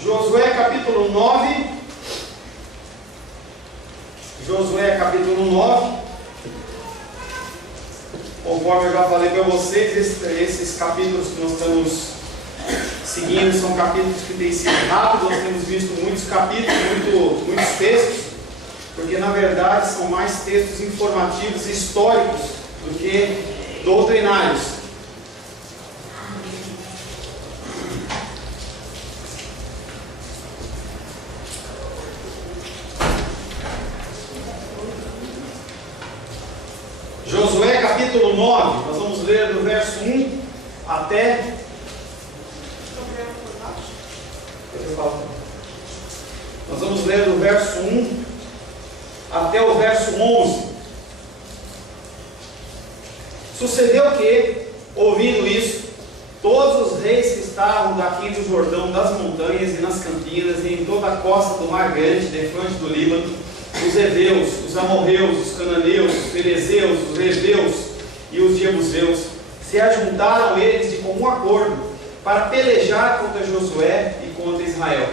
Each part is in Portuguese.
Josué capítulo 9. Josué capítulo 9. Conforme eu já falei para vocês, esses capítulos que nós estamos seguindo são capítulos que têm sido rápidos. Nós temos visto muitos capítulos, muitos textos, porque na verdade são mais textos informativos e históricos do que doutrinários. Josué capítulo 9, nós vamos ler do verso 1 até... Nós vamos ler do verso 1 até o verso 11. Sucedeu que, ouvindo isso, todos os reis que estavam daqui do Jordão, das montanhas e nas campinas e em toda a costa do Mar Grande, defronte do Líbano, os heveus, os amorreus, os cananeus, os ferezeus, os heveus e os jebuseus, se ajuntaram eles de comum acordo para pelejar contra Josué e contra Israel.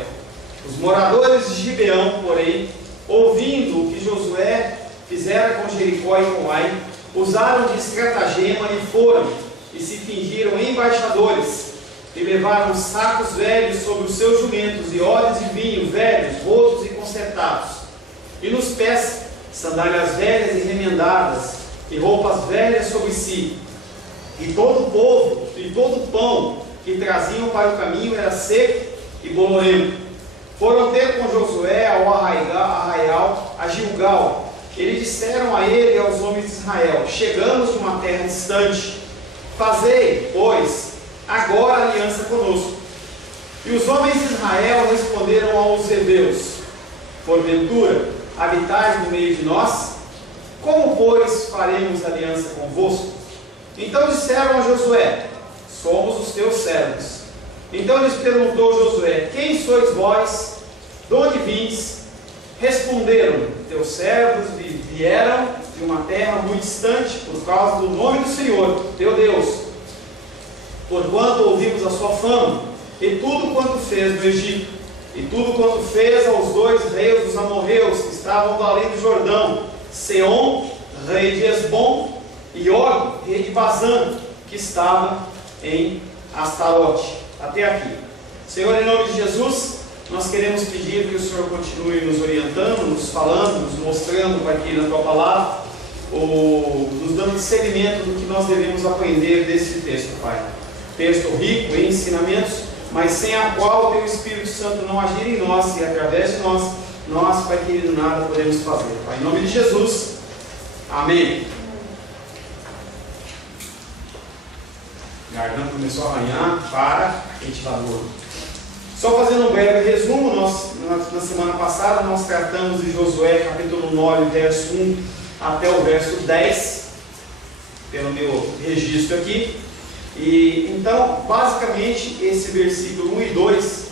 Os moradores de Gibeão, porém, ouvindo o que Josué fizera com Jericó e com Ai, usaram de estratagema e foram, e se fingiram embaixadores, e levaram sacos velhos sobre os seus jumentos, e odres de vinho velhos, rotos e consertados, e nos pés sandálias velhas e remendadas, e roupas velhas sobre si. E todo o povo, e todo o pão que traziam para o caminho era seco e bolorento. Foram ter com Josué ao arraial, a Gilgal. Eles disseram a ele e aos homens de Israel: chegamos de uma terra distante, fazei, pois, agora aliança conosco. E os homens de Israel responderam aos heveus: porventura, habitais no meio de nós? Como, pois, faremos aliança convosco? Então disseram a Josué: somos os teus servos. Então lhes perguntou Josué: quem sois vós? De onde vindes? Responderam: teus servos vieram de uma terra muito distante, por causa do nome do Senhor, teu Deus, porquanto ouvimos a sua fama, e tudo quanto fez no Egito, e tudo quanto fez aos dois reis dos amorreus que estavam além do Jordão, Seom, rei de Esbom, e Og, rei de Bazã, que estava em Astarote. Até aqui. Senhor, em nome de Jesus, nós queremos pedir que o Senhor continue nos orientando, nos falando, nos mostrando aqui na Tua Palavra, nos dando discernimento do que nós devemos aprender desse texto, Pai. Texto rico em ensinamentos, mas sem a qual o Teu Espírito Santo não agir em nós e através de nós, Pai querido, nada podemos fazer. Pai, em nome de Jesus, amém. A garganta começou a arranhar, ventilador. Só fazendo um breve resumo, na semana passada nós tratamos de Josué capítulo 9, verso 1 até o verso 10, pelo meu registro aqui. E então, basicamente, esse versículo 1 e 2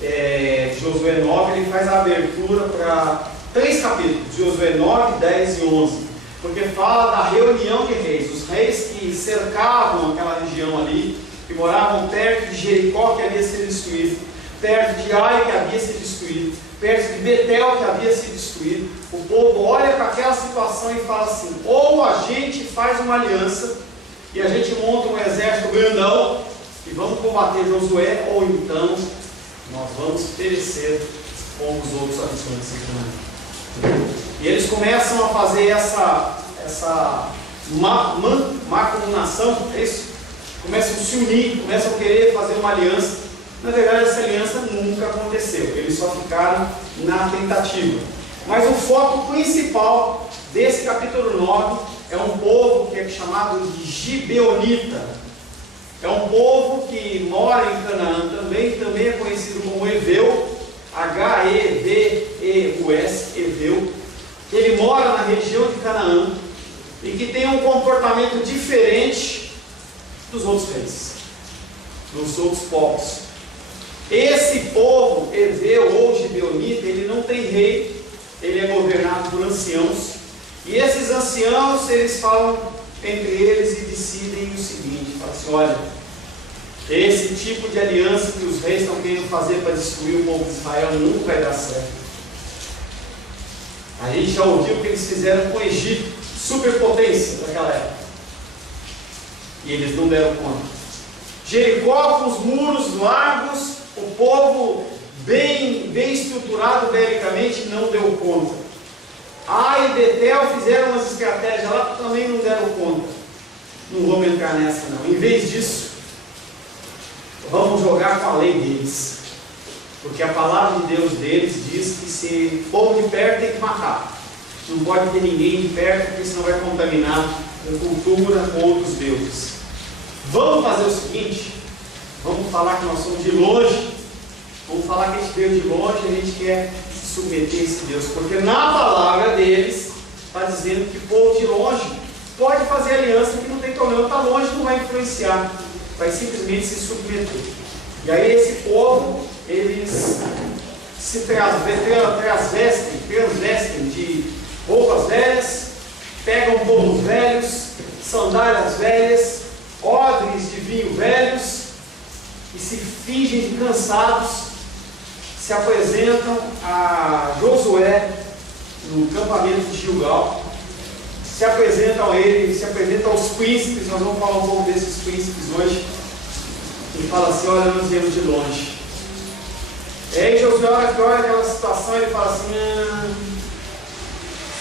de Josué 9, ele faz a abertura para 3 capítulos, Josué 9, 10 e 11. Porque fala da reunião de reis, os reis que cercavam aquela região ali, que moravam perto de Jericó, que havia sido destruído, perto de Ai, que havia sido destruído, perto de Betel, que havia sido destruído. O povo olha para aquela situação e fala assim: ou a gente faz uma aliança e a gente monta um exército grandão e vamos combater Josué, ou então nós vamos perecer como os outros habitantes de Canaã. E eles começam a fazer essa maculação, começam a se unir, começam a querer fazer uma aliança. Na verdade, essa aliança nunca aconteceu, eles só ficaram na tentativa. Mas o foco principal desse capítulo 9 é um povo que é chamado de Gibeonita. É um povo que mora em Canaã também é conhecido como Heveu, H-E-V-E-U-S, Heveu. Ele mora na região de Canaã e que tem um comportamento diferente dos outros reis, dos outros povos. Esse povo, Heveu ou Gibeonita, ele não tem rei, ele é governado por anciãos. E esses anciãos, eles falam entre eles e decidem o seguinte: falam assim: olha, Esse tipo de aliança que os reis estão querendo fazer para destruir o povo de Israel nunca vai dar certo. A gente já ouviu o que eles fizeram com o Egito, superpotência daquela época, e eles não deram conta. Jericó com os muros largos, o povo bem estruturado belicamente não deu conta. Ai e Betel fizeram umas estratégias lá que também não deram conta. Não vamos entrar nessa não. Em vez disso, vamos jogar com a lei deles, porque a palavra de Deus deles diz que se povo de perto tem que matar, não pode ter ninguém de perto, porque senão vai contaminar a cultura com outros deuses. Vamos fazer o seguinte, vamos falar que nós somos de longe, vamos falar que a gente veio de longe e a gente quer se submeter a esse Deus, porque na palavra deles está dizendo que o povo de longe pode fazer aliança, que não tem problema, está longe, não vai influenciar, vai simplesmente se submeter. E aí esse povo, eles se transvestem de roupas velhas, pegam pombos velhos, sandálias velhas, odres de vinho velhos, e se fingem de cansados, se apresentam a Josué no campamento de Gilgal, se apresentam a ele, se apresentam aos príncipes. Nós vamos falar um pouco desses príncipes hoje. E fala assim: olha, nós viemos de longe. E aí Josué, olha aquela situação, ele fala assim: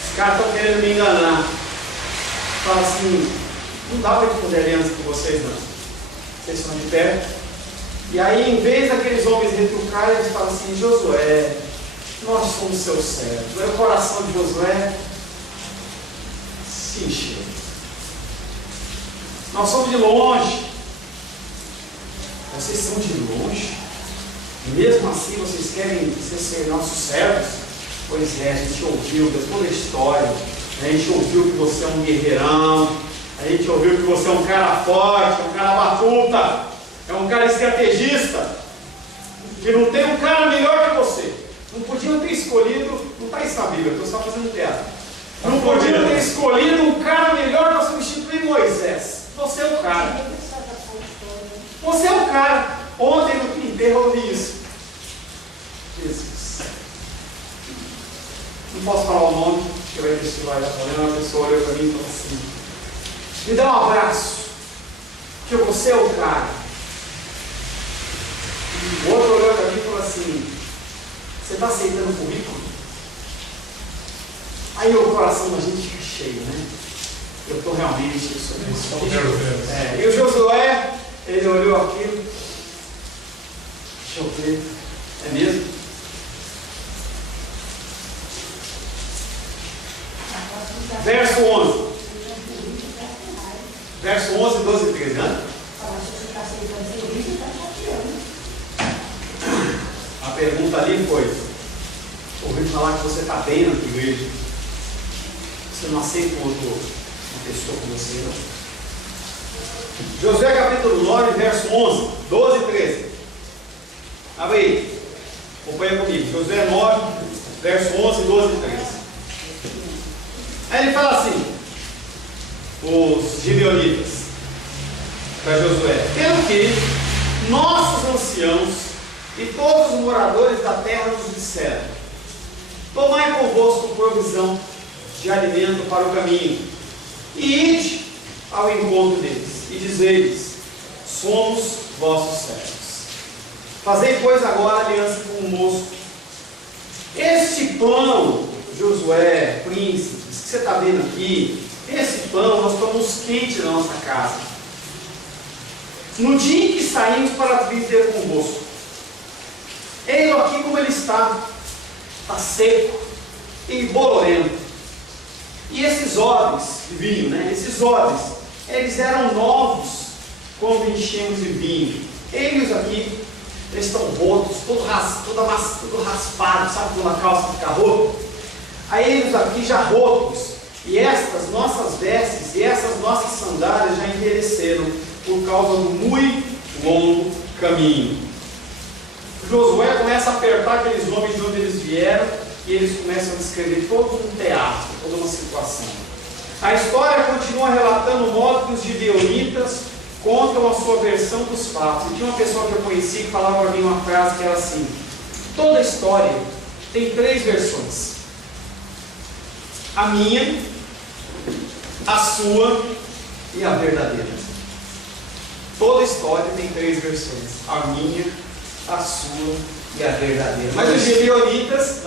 os caras estão querendo me enganar. Fala assim: não dá para fazer aliança com vocês não, vocês são de perto. E aí, em vez daqueles homens retrucarem, eles falam assim: Josué, nós somos seus servos. Aí o coração de Josué se encheu. Nós somos de longe. Vocês são de longe? E mesmo assim vocês querem ser nossos servos? Pois é, a gente ouviu toda a história. A gente ouviu que você é um guerreirão. A gente ouviu que você é um cara forte, um cara batuta, é um cara estrategista, que não tem um cara melhor que você. Não podiam ter escolhido, não está isso na Bíblia, estou só fazendo teatro. Não podiam ter escolhido um cara melhor para substituir Moisés. Você é o cara. Você é o cara. Ontem no enterro eu ouvi isso. Jesus. Não posso falar o nome, porque vai ver se vai dar problema. Uma pessoa olhou para mim e falou assim: me dá um abraço, que você é o cara. O outro olhou para mim e falou assim: você está aceitando o currículo? Aí o coração da gente fica cheio, né? Eu estou realmente sobre isso. E o Josué, ele olhou aquilo. Deixa eu ver. É mesmo? Verso 11. Verso 11, 12 e 13, né? A pergunta ali foi: ouvi falar que você está bem na tua igreja. Você não aceita uma pessoa como você, não? Josué capítulo 9, verso 11, 12 e 13. Abre aí. Acompanha comigo. Josué 9, verso 11, 12 e 13. Aí ele fala assim: os gibeonitas para Josué: pelo que nossos anciãos e todos os moradores da terra nos disseram: tomai convosco provisão de alimento para o caminho, e ide ao encontro deles, e dizei-lhes: somos vossos servos. Fazei, pois, agora aliança com o moço. Este pão, Josué, príncipes, que você está vendo aqui, esse pão nós tomamos quente na nossa casa. No dia em que saímos para vir ter convosco, ele aqui como ele está seco e bolorento. E esses odres de vinho, né? Esses odres, eles eram novos quando enchemos de vinho. Eles aqui, eles estão rotos, tudo raspado, sabe quando a calça fica rota? Aí eles aqui já rotos, e estas nossas vestes e essas nossas sandálias já envelheceram por causa do muito longo caminho. Josué começa a apertar aqueles homens de onde eles vieram, e eles começam a descrever todo um teatro, toda uma situação. A história continua relatando o modo que os gibeonitas contam a sua versão dos fatos. E tinha uma pessoa que eu conheci que falava para mim uma frase que era assim: toda história tem 3 versões: a minha, a sua e a verdadeira. Toda história tem 3 versões: a minha, a sua e a verdadeira. Mas os gibeonitas,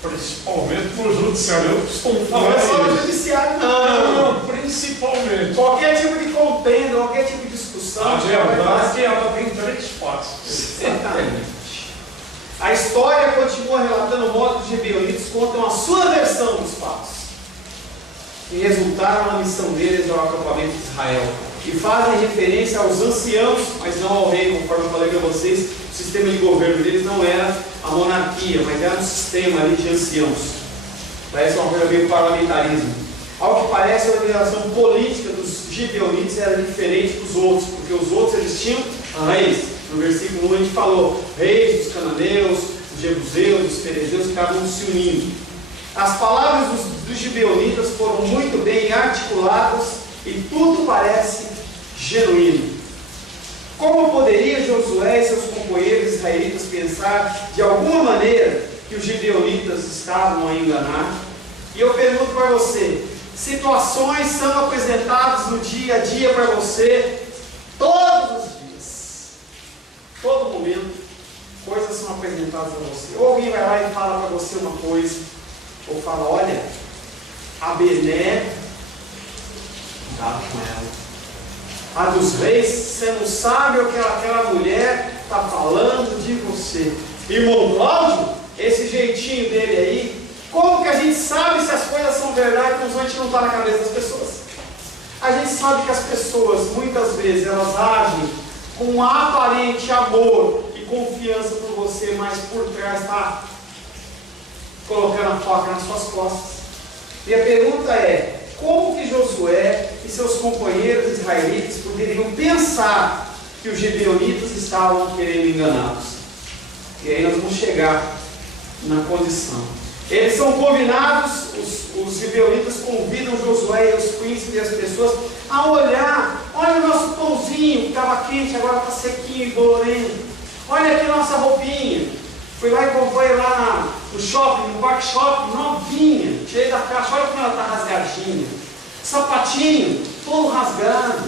principalmente no judiciário, eu costumo não é só no judiciário, não. Principalmente. Qualquer tipo de contenda, qualquer tipo de discussão. A verdade é que ela tem 3 faces. Exatamente. A história continua relatando o modo que os gibeonitas contam a sua versão dos fatos que resultaram na missão deles ao acampamento de Israel, e fazem referência aos anciãos, mas não ao rei, conforme eu falei para vocês. O sistema de governo deles não era a monarquia, mas era um sistema ali de anciãos. Parece uma coisa meio parlamentarismo. Ao que parece, a organização política dos gibeonitas era diferente dos outros, porque os outros eles tinham reis. No versículo 1 a gente falou: reis dos cananeus, dos jebuseus, dos ferezeus, cada um se unindo. As palavras dos gibeonitas foram muito bem articuladas e tudo parece genuíno. Como poderia Josué e seus companheiros israelitas pensar de alguma maneira que os gibeonitas estavam a enganar? E eu pergunto para você: situações são apresentadas no dia a dia para você todos os dias, todo momento, coisas são apresentadas a você. Ou alguém vai lá e fala para você uma coisa, ou fala: olha, a Bené estava com ela. A dos reis, você não sabe o que aquela mulher está falando de você. Irmão Cláudio, esse jeitinho dele aí, como que a gente sabe se as coisas são verdade quando a gente não está na cabeça das pessoas? A gente sabe que as pessoas, muitas vezes, elas agem com um aparente amor e confiança por você, mas por trás está colocando a faca nas suas costas. E a pergunta é: como que Josué e seus companheiros israelitas poderiam pensar que os gibeonitas estavam querendo enganá-los? E aí nós vamos chegar na condição. Eles são combinados, os gibeonitas convidam Josué e os príncipes e as pessoas a olhar: olha o nosso pãozinho que estava quente, agora está sequinho e bolorento. Olha aqui nossa roupinha. Fui lá e comprei lá no shopping, no parque shopping, novinha, tirei da caixa, olha como ela está rasgadinha. Sapatinho, todo rasgado.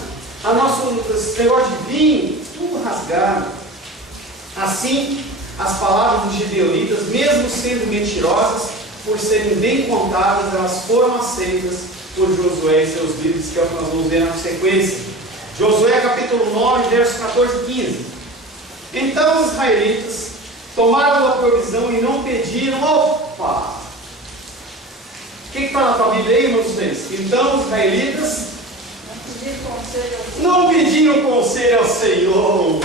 Esse negócio de vinho, tudo rasgado. Assim, as palavras dos gibeonitas, mesmo sendo mentirosas, por serem bem contadas, elas foram aceitas por Josué e seus líderes, que é o que nós vamos ver na sequência. Josué capítulo 9, versos 14 e 15. Então os israelitas tomaram a provisão e não pediram. Opa! O que está na tua Bíblia aí, irmãos? Então os israelitas não pediram conselho ao Senhor.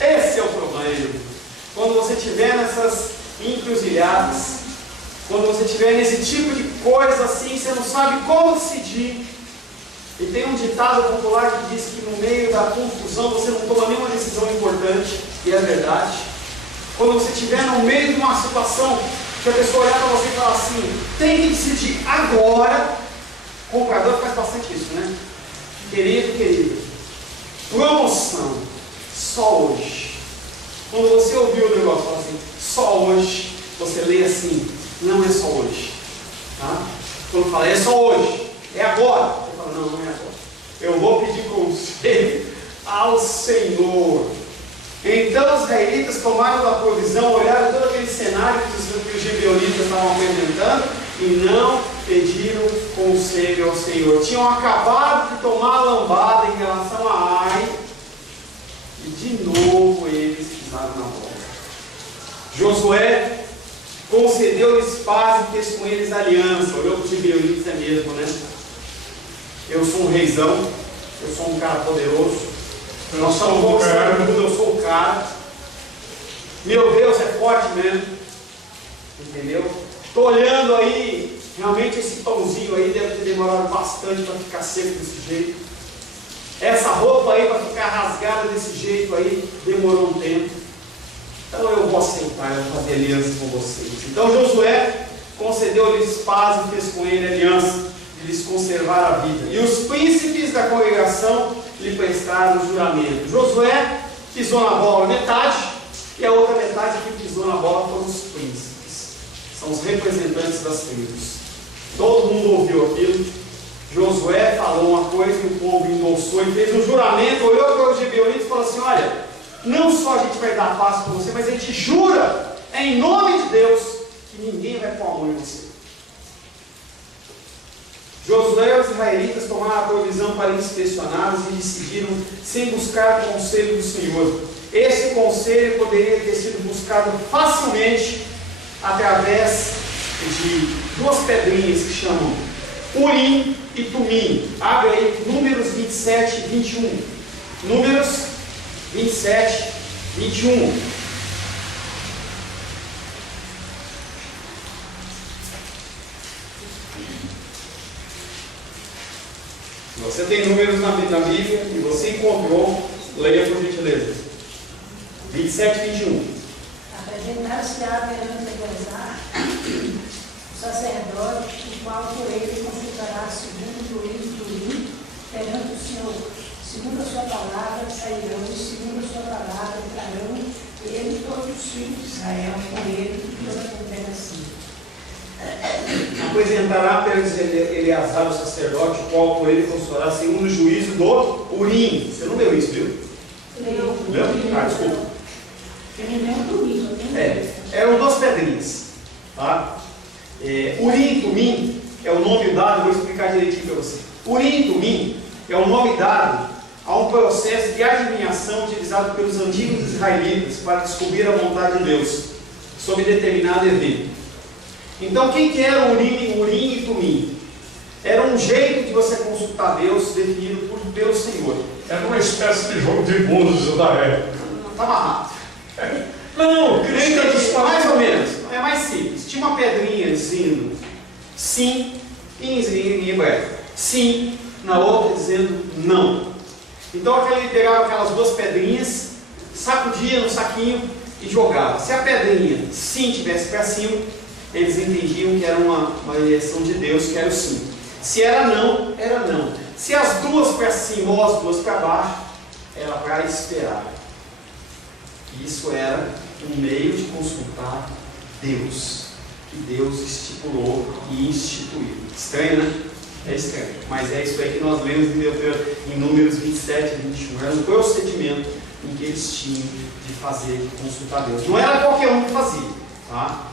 Esse é o problema. Quando você estiver nessas encruzilhadas, quando você estiver nesse tipo de coisa assim, você não sabe como decidir. E tem um ditado popular que diz que no meio da confusão você não toma nenhuma decisão importante, e é verdade. Quando você estiver no meio de uma situação que a pessoa olhar para você e falar assim: tem que decidir agora. O comprador faz bastante isso, né? Querido, promoção, só hoje. Quando você ouviu o negócio, fala assim: só hoje. Você lê assim: não é só hoje, tá? Quando fala é só hoje, é agora, você fala: não é agora. Eu vou pedir conselho ao Senhor. Então os israelitas tomaram da provisão, olharam todo aquele cenário que os gibeonitas estavam apresentando e não pediram conselho ao Senhor. Tinham acabado de tomar a lambada em relação a Ai, e de novo eles pisaram na bola. Josué concedeu-lhes paz e fez com eles aliança. Olhou para os gibeonitas: é mesmo, né? Eu sou um reizão, eu sou um cara poderoso. Nós somos um cara, eu sou o cara. Meu Deus, é forte mesmo. Entendeu? Estou olhando aí, realmente esse pãozinho aí deve ter demorado bastante para ficar seco desse jeito. Essa roupa aí para ficar rasgada desse jeito aí demorou um tempo. Então eu vou aceitar, eu vou fazer aliança com vocês. Então Josué concedeu-lhes paz e fez com ele aliança de lhes conservar a vida. E os príncipes da congregação lhe prestaram o juramento. Josué pisou na bola metade, e a outra metade que pisou na bola foram os príncipes. São os representantes das tribos. Todo mundo ouviu aquilo. Josué falou uma coisa e o povo endossou e fez um juramento, olhou para os gibeonitas e falou assim: olha, não só a gente vai dar paz para você, mas a gente jura, em nome de Deus, que ninguém vai pôr a mão em você. Josué e os israelitas tomaram a provisão para inspecioná-los e decidiram sem buscar o conselho do Senhor. Esse conselho poderia ter sido buscado facilmente através de duas pedrinhas que chamam Urim e Tumim. Abre aí Números 27 e 21. Números 27, 21. Se você tem números na Bíblia e você encontrou, leia por gentileza. 27, 21. Apresentar-se a perante Eleazar, o sacerdote, o qual por ele consultará segundo o juízo do Urim, perante o Senhor. Segundo a sua palavra sairão, e segundo a sua palavra entrarão, ele e todos os filhos de Israel, com ele e toda a congregação. Apresentará perante Eleazar, o sacerdote, o qual por ele consultará segundo o juízo do Urim. Você não leu isso, viu? Leu? Ah, desculpa. Ele leu do Urim. Eram duas pedrinhas. Tá? Urim e Tumim é o nome dado, vou explicar direitinho para você. Urim e Tumim é o nome dado a um processo de adivinhação utilizado pelos antigos israelitas para descobrir a vontade de Deus sobre determinado evento. Então, quem que era Urim e Tumim? Era um jeito de você consultar Deus definido pelo Senhor. Era uma espécie de jogo de búzios da época. Estava rápido. Não, mais ou menos. É mais simples. Tinha uma pedrinha dizendo sim, em hebraico. Sim, na outra dizendo não. Então ele pegava aquelas duas pedrinhas, sacudia no saquinho e jogava. Se a pedrinha sim tivesse para cima, eles entendiam que era uma eleição de Deus, que era o sim. Se era não, era não. Se as duas para cima ou as duas para baixo, era para esperar. Isso era um meio de consultar Deus, que Deus estipulou e instituiu. Estranho, né? É estranho, mas é isso aí que nós lemos em Números 27 e 21. Era um procedimento em que eles tinham de fazer, de consultar Deus. Não era qualquer um que fazia, tá?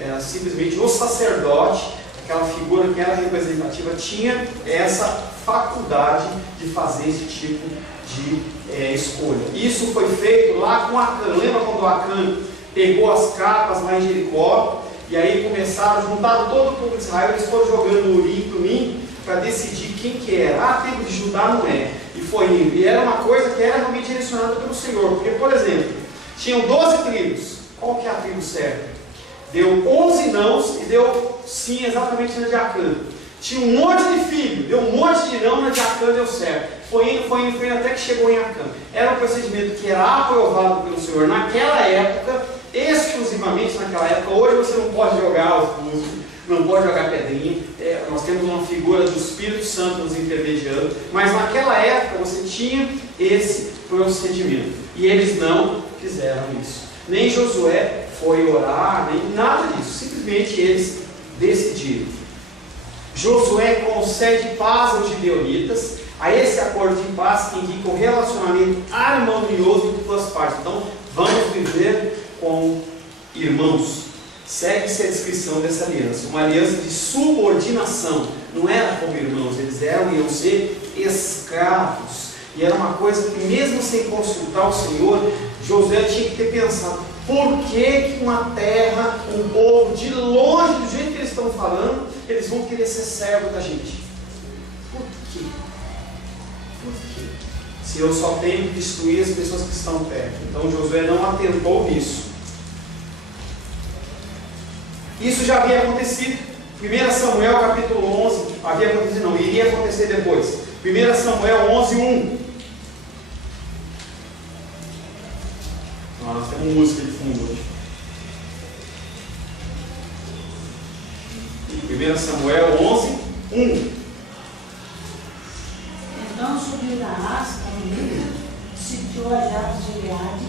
Era simplesmente o sacerdote, aquela figura que era representativa, tinha essa faculdade de fazer esse tipo de escolha. Isso foi feito lá com Acã. Lembra quando Acã pegou as capas lá em Jericó, e aí começaram, juntaram todo o povo de Israel, eles foram jogando Urim e Tumim para decidir quem que era. Ah, tribo de Judá não é. E foi indo. E era uma coisa que era realmente direcionada pelo Senhor. Porque, por exemplo, tinham 12 tribos. Qual que é a tribo certa? Deu 11 nãos e deu sim exatamente na de Acã. Tinha um monte de filho, deu um monte de não, na de Acã deu certo. Foi indo até que chegou em Acã. Era um procedimento que era aprovado pelo Senhor naquela época, exclusivamente naquela época. Hoje você não pode jogar os búzios, não pode jogar pedrinha. Nós temos uma figura do Espírito Santo nos intermediando, mas naquela época você tinha esse procedimento. E eles não fizeram isso. Nem Josué foi orar, nem nada disso. Simplesmente eles decidiram. Josué concede paz aos gibeonitas. A esse acordo de paz que indica o relacionamento harmonioso entre duas partes. Então, vamos viver como irmãos. Segue-se a descrição dessa aliança. Uma aliança de subordinação. Não era como irmãos, eles iam ser escravos. E era uma coisa que, mesmo sem consultar o Senhor, Josué tinha que ter pensado: por que uma terra, um povo de longe, do jeito que eles estão falando, eles vão querer ser servo da gente? Por quê? Por quê? Se eu só tenho que destruir as pessoas que estão perto. Então Josué não atentou nisso. Isso já havia acontecido. 1 Samuel capítulo 11, havia acontecido, não, iria acontecer depois. 1 Samuel 11, 1. Nós temos música de fundo hoje. 1 Samuel 11, 1. Então Então subiu Naás, Amonita, sitiou a Jabes de Gileade,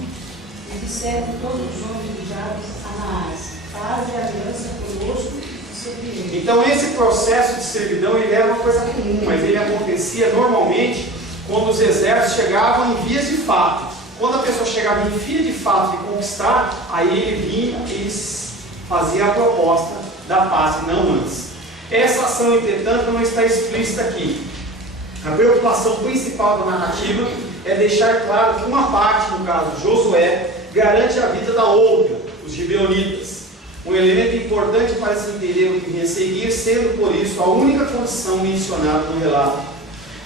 e disseram todos os homens de Jabes a Naás: faze aliança conosco e serviremos. Então esse processo de servidão ele era uma coisa comum, mas ele acontecia normalmente quando os exércitos chegavam em vias de fato. Quando a pessoa chegava em via de fato de conquistar, aí ele vinha e fazia a proposta da paz, e não antes. Essa ação, entretanto, não está explícita aqui. A preocupação principal da narrativa é deixar claro que uma parte, no caso Josué, garante a vida da outra, os gibeonitas. Um elemento importante para se entender o que vinha a seguir, sendo por isso a única condição mencionada no relato.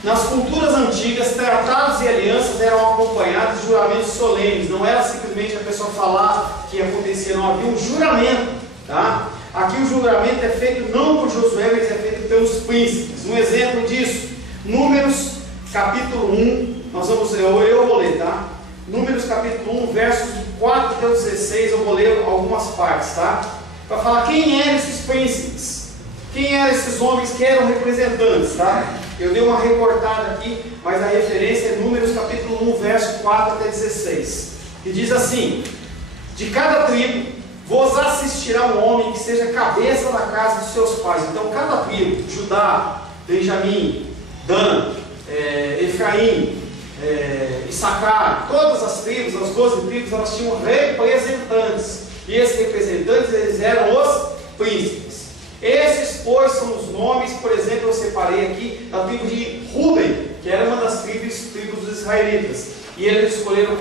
Nas culturas antigas, tratados e alianças eram acompanhados de juramentos solenes. Não era simplesmente a pessoa falar que ia acontecer, não havia um juramento. Tá? Aqui o juramento é feito não por Josué, mas é feito pelos príncipes. Um exemplo disso, Números capítulo 1, eu vou ler, tá? Números capítulo 1, versos 4 até o 16, eu vou ler algumas partes, tá? Para falar quem eram esses príncipes, quem eram esses homens que eram representantes, tá? Eu dei uma recortada aqui, mas a referência é Números capítulo 1, verso 4 até 16. E diz assim: de cada tribo vos assistirá um homem que seja cabeça da casa dos seus pais. Então cada tribo, Judá, Benjamim, Dan, Efraim, Issacar, todas as tribos, as 12 tribos, elas tinham representantes. E esses representantes, eles eram os príncipes. Esses, pois, são os nomes, por exemplo, eu separei aqui da tribo de Ruben, que era uma das tribos dos israelitas. E eles escolheram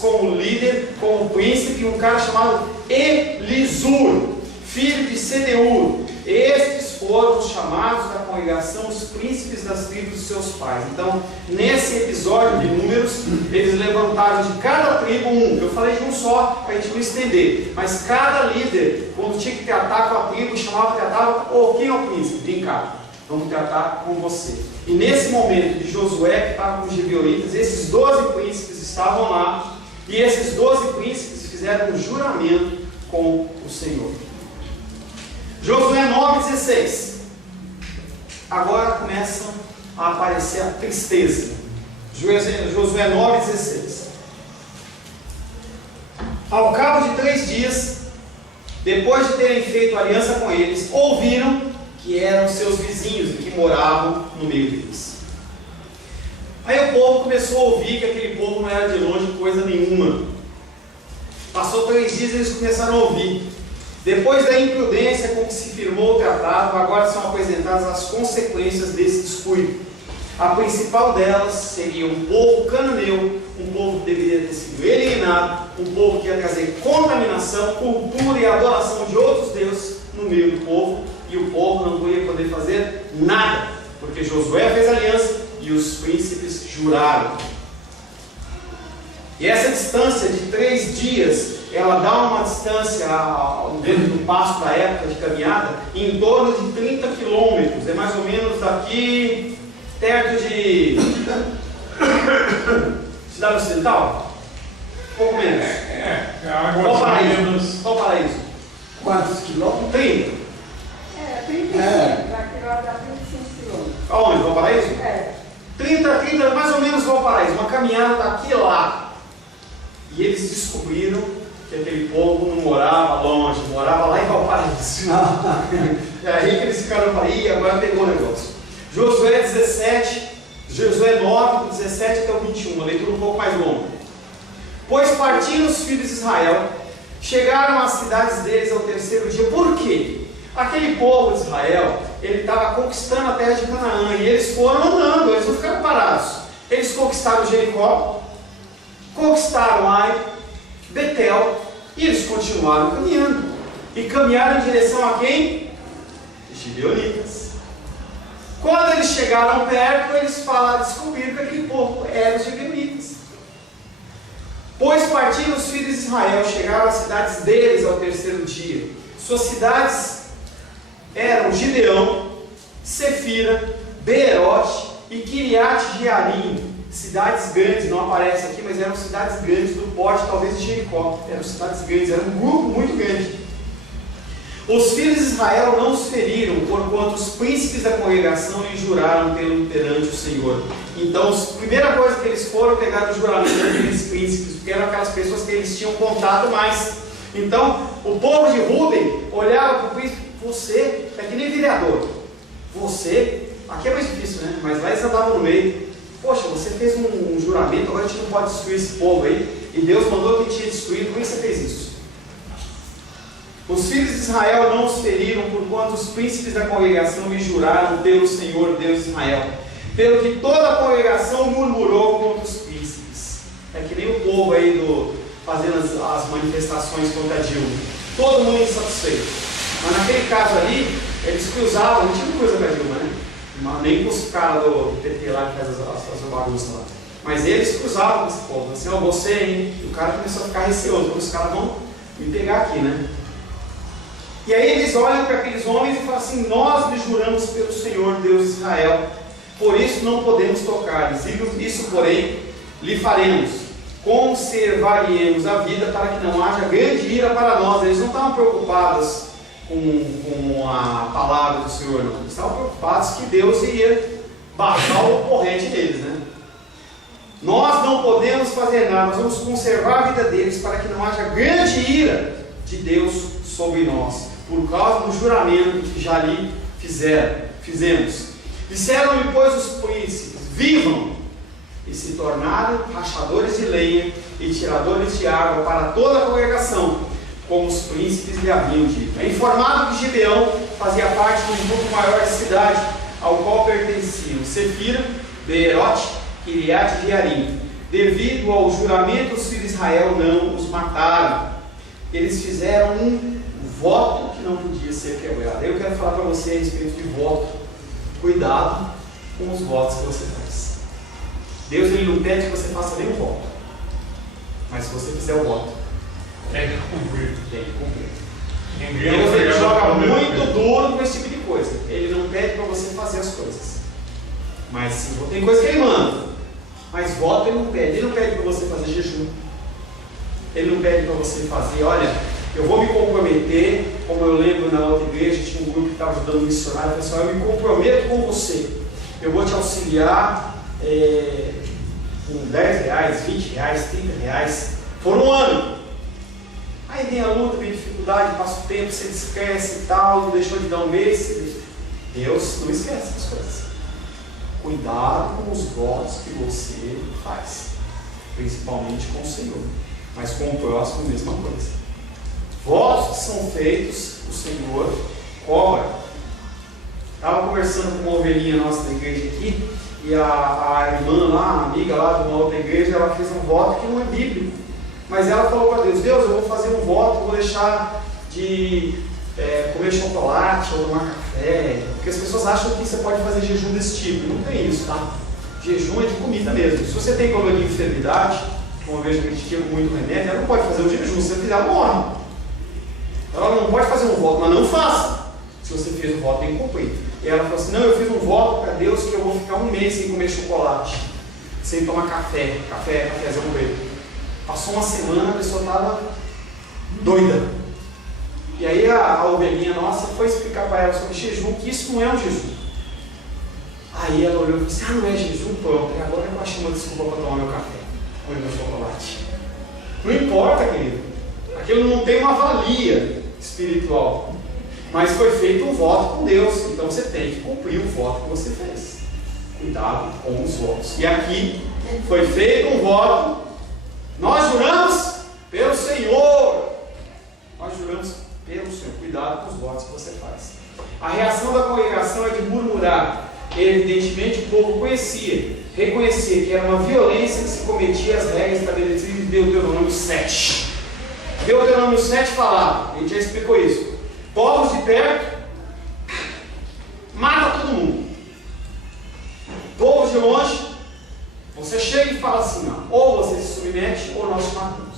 como líder, como príncipe, um cara chamado Elisur, filho de Sedeur. Estes foram os chamados da congregação, os príncipes das tribos dos seus pais. Então, nesse episódio de Números, eles levantaram de cada tribo um. Eu falei de um só, para a gente não estender. Mas cada líder, quando tinha que tratar com a tribo, tratava, quem é o príncipe? Vem cá, vamos tratar com você. E nesse momento de Josué, que estava com os gibeonitas, esses 12 príncipes estavam lá. E esses 12 príncipes fizeram um juramento com o Senhor. Josué 9,16. Agora começa a aparecer a tristeza. Josué 9,16. Ao cabo de 3 dias, depois de terem feito aliança com eles, ouviram que eram seus vizinhos e que moravam no meio deles. Aí o povo começou a ouvir que aquele povo não era de longe coisa nenhuma. Passou 3 dias e eles começaram a ouvir. Depois da imprudência com que se firmou o tratado, agora são apresentadas as consequências desse descuido. A principal delas seria um povo cananeu, um povo que deveria ter sido eliminado, um povo que ia trazer contaminação, cultura e adoração de outros deuses no meio do povo, e o povo não ia poder fazer nada, porque Josué fez aliança e os príncipes juraram. E essa distância de 3 dias, ela dá uma distância dentro do passo da época de caminhada em torno de 30 quilômetros. É mais ou menos daqui perto de Cidade Ocidental? Um pouco menos. Qual paraíso? Qual paraíso? Quantos quilômetros? 30. 35. Daqui lá dá 35 quilômetros. Aonde? Valparaíso? 30, mais ou menos Valparaíso. Uma caminhada daqui a lá. E eles descobriram que aquele povo não morava longe, morava lá em Valparaíso. É aí que eles ficaram para aí, agora pegou o negócio. Josué 9, 17 até o 21, uma leitura um pouco mais longa. Pois partiram os filhos de Israel, chegaram às cidades deles ao 3º dia. Por quê? Aquele povo de Israel, ele estava conquistando a terra de Canaã, e eles foram andando, eles não ficaram parados. Eles conquistaram Jericó, conquistaram Ai, Betel, e eles continuaram caminhando. E caminharam em direção a quem? Gibeonitas. Quando eles chegaram perto, eles descobriram que aquele povo era os gibeonitas. Pois partiram os filhos de Israel, chegaram às cidades deles ao 3º dia. Suas cidades eram Gibeão, Sefira, Beerote e Kiriat-Jearim. Cidades grandes, não aparece aqui, mas eram cidades grandes do porte talvez de Jericó. Eram cidades grandes, era um grupo muito grande. Os filhos de Israel não os feriram, porquanto os príncipes da congregação lhe juraram perante o Senhor. Então, a primeira coisa que eles foram pegar o juramento daqueles príncipes, porque eram aquelas pessoas que eles tinham contato mais. Então, o povo de Rúben olhava para o príncipe: você é que nem vereador. Você, aqui é mais difícil, né? Mas lá eles andavam no meio. Poxa, você fez um juramento, agora a gente não pode destruir esse povo aí. E Deus mandou que tinha destruído, por que você fez isso? Os filhos de Israel não os feriram, porquanto os príncipes da congregação lhe juraram pelo Senhor Deus de Israel. Pelo que toda a congregação murmurou contra os príncipes. É que nem o povo aí fazendo as manifestações contra Dilma. Todo mundo insatisfeito. Mas naquele caso ali, eles cruzavam, não tinha coisa com a Dilma, né? Nem com os caras do PT lá que faz as bagunças lá. Mas eles cruzavam com esse povo. Assim, ó, você, hein? E o cara começou a ficar receoso, porque os caras vão me pegar aqui, né? E aí eles olham para aqueles homens e falam assim: nós lhe juramos pelo Senhor Deus de Israel, por isso não podemos tocar-lhes. Isso, porém, lhe faremos: conservar-lhes a vida, para que não haja grande ira para nós. Eles não estavam preocupados com a palavra do Senhor, não. Eles estavam preocupados que Deus ia baixar o corrente deles, né? Nós não podemos fazer nada, nós vamos conservar a vida deles, para que não haja grande ira de Deus sobre nós, por causa do juramento que já lhe fizemos. Disseram-lhe, pois, os príncipes: vivam! E se tornaram rachadores de lenha e tiradores de água para toda a congregação, como os príncipes lhe haviam dito. É informado que Gibeão fazia parte de um grupo maior de cidade, ao qual pertenciam Sefira, Beerote, Kiriat e Jearim. Devido ao juramento, os filhos de Israel não os mataram. Eles fizeram um voto que não podia ser quebrado. Eu quero falar para você a respeito de voto. Cuidado com os votos que você faz. Deus, ele não pede que você faça nenhum voto, mas se você fizer o voto, tem que cumprir. Tem que cumprir. Ninguém Deus, ele joga muito cumprir. duro com esse tipo de coisa. Ele não pede para você fazer as coisas, mas sim, tem coisa que ele manda, mas voto ele não pede. Ele não pede para você fazer jejum. Ele não pede para você fazer: olha, eu vou me comprometer. Como eu lembro na outra igreja, tinha um grupo que estava ajudando um missionário. Pessoal, eu me comprometo com você, eu vou te auxiliar com 10 reais, 20 reais, 30 reais por um ano. Aí vem a luta, vem a dificuldade, passa o tempo, você esquece e tal, deixou de dar um mês. Deus não esquece essas coisas. Cuidado com os votos que você faz, principalmente com o Senhor, mas com o próximo a mesma coisa. Votos que são feitos, o Senhor cobra. Estava conversando com uma ovelhinha nossa da igreja aqui, e a irmã lá, a amiga lá de uma outra igreja, ela fez um voto que não é bíblico, mas ela falou para Deus: Deus, eu vou fazer um voto, vou deixar de comer chocolate ou tomar café, porque as pessoas acham que você pode fazer jejum desse tipo. Não tem isso, tá? Jejum é de comida mesmo. Se você tem problema de enfermidade, uma vez que a gente tira muito remédio, ela não pode fazer o jejum. Se você fizer, ela morre. Ela não pode fazer um voto, mas não faça. Se você fez um voto, tem que cumprir. E ela falou assim: não, eu fiz um voto para Deus que eu vou ficar um mês sem comer chocolate, sem tomar cafézão preto. Passou uma semana, a pessoa estava doida. E aí a ovelhinha nossa foi explicar para ela sobre jejum, que isso não é um jejum. Aí ela olhou e falou assim: ah, não é jejum? Pronto, e agora eu achei uma desculpa para tomar meu café, comer meu chocolate. Não importa, querido. Aquilo não tem uma valia espiritual. Mas foi feito um voto com Deus, então você tem que cumprir o voto que você fez. Cuidado com os votos. E aqui foi feito um voto. Nós juramos pelo Senhor. Nós juramos pelo Senhor. Cuidado com os votos que você faz. A reação da congregação é de murmurar. Evidentemente o povo reconhecia que era uma violência que se cometia às regras estabelecidas em Deuteronômio 7. Deuteronômio 7 falava, a gente já explicou isso: povos de perto, mata todo mundo. Povos de longe, você chega e fala assim: não, ou você se submete ou nós te matamos.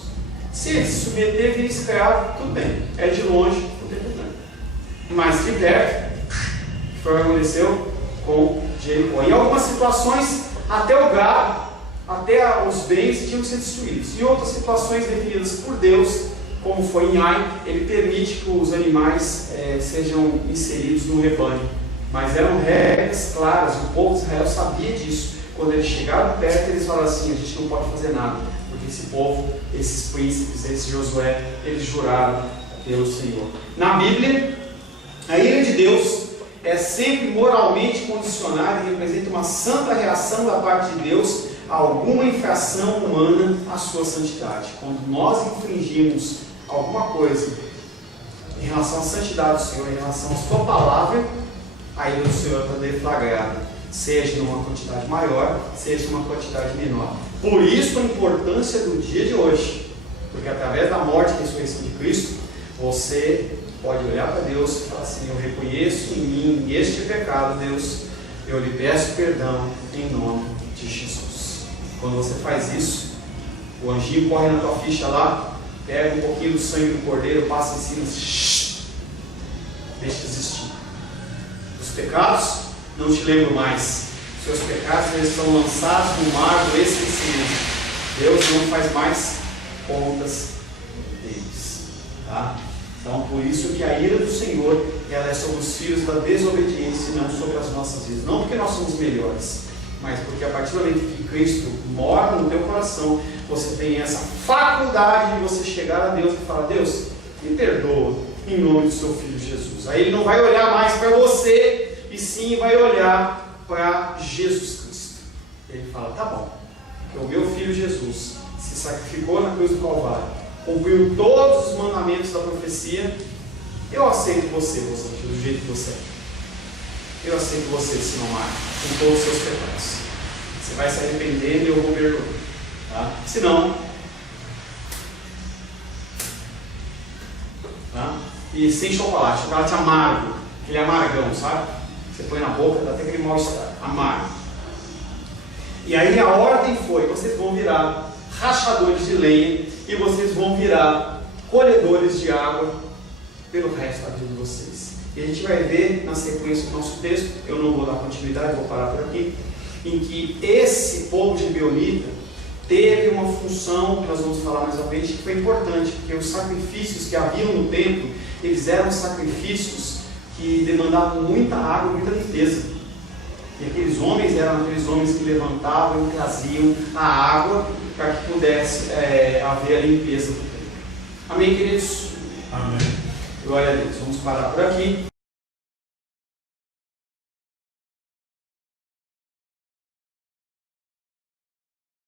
Se ele se submeter, vira escravo, tudo bem. É de longe, não tem problema. Mas de perto, foi o que aconteceu com Jericó. Em algumas situações, até o gado, até os bens tinham que ser destruídos. Em outras situações definidas por Deus, como foi em Ai, ele permite que os animais sejam inseridos no rebanho. Mas eram regras claras, o povo de Israel sabia disso. Quando eles chegaram perto, eles falaram assim: a gente não pode fazer nada, porque esse povo, esses príncipes, esse Josué, eles juraram pelo Senhor. Na Bíblia, a ira de Deus é sempre moralmente condicionada e representa uma santa reação da parte de Deus a alguma infração humana à sua santidade. Quando nós infringimos alguma coisa em relação à santidade do Senhor, em relação à sua palavra, a ira do Senhor está deflagrada, seja numa quantidade maior, seja numa quantidade menor. Por isso a importância do dia de hoje, porque através da morte e ressurreição de Cristo, você pode olhar para Deus e falar assim: eu reconheço em mim este pecado, Deus, eu lhe peço perdão em nome de Jesus. Quando você faz isso, o anjinho corre na tua ficha lá, pega um pouquinho do sangue do cordeiro, passa em cima, deixa existir. Os pecados não te lembro mais. Seus pecados eles são lançados no mar do esquecimento. Deus não faz mais contas deles. Tá? Então, por isso que a ira do Senhor ela é sobre os filhos da desobediência e não sobre as nossas vidas. Não porque nós somos melhores, mas porque a partir do momento que Cristo mora no teu coração, você tem essa faculdade de você chegar a Deus e falar: Deus, me perdoa em nome do seu Filho Jesus. Aí Ele não vai olhar mais para você, e sim vai olhar para Jesus Cristo. Ele fala: tá bom, porque o meu Filho Jesus se sacrificou na cruz do Calvário, cumpriu todos os mandamentos da profecia, eu aceito você do jeito que você é. Eu aceito você, Senhor Mário, com todos os seus pecados. Você vai se arrepender e eu vou perdoar. Tá? Se não, tá? E sem chocolate amargo, aquele amargão, sabe? Você põe na boca, dá até aquele mal-estar, amargo. E aí a ordem foi: vocês vão virar rachadores de lenha e vocês vão virar colhedores de água pelo resto da vida de vocês. E a gente vai ver na sequência do nosso texto, eu não vou dar continuidade, vou parar por aqui, em que esse povo de Gibeonita teve uma função, que nós vamos falar mais à frente, que foi importante, porque os sacrifícios que haviam no templo, eles eram sacrifícios que demandavam muita água, muita limpeza. E aqueles homens eram aqueles homens que levantavam e traziam a água para que pudesse haver a limpeza do templo. Amém, queridos? Amém. Glória a Deus. Vamos parar por aqui.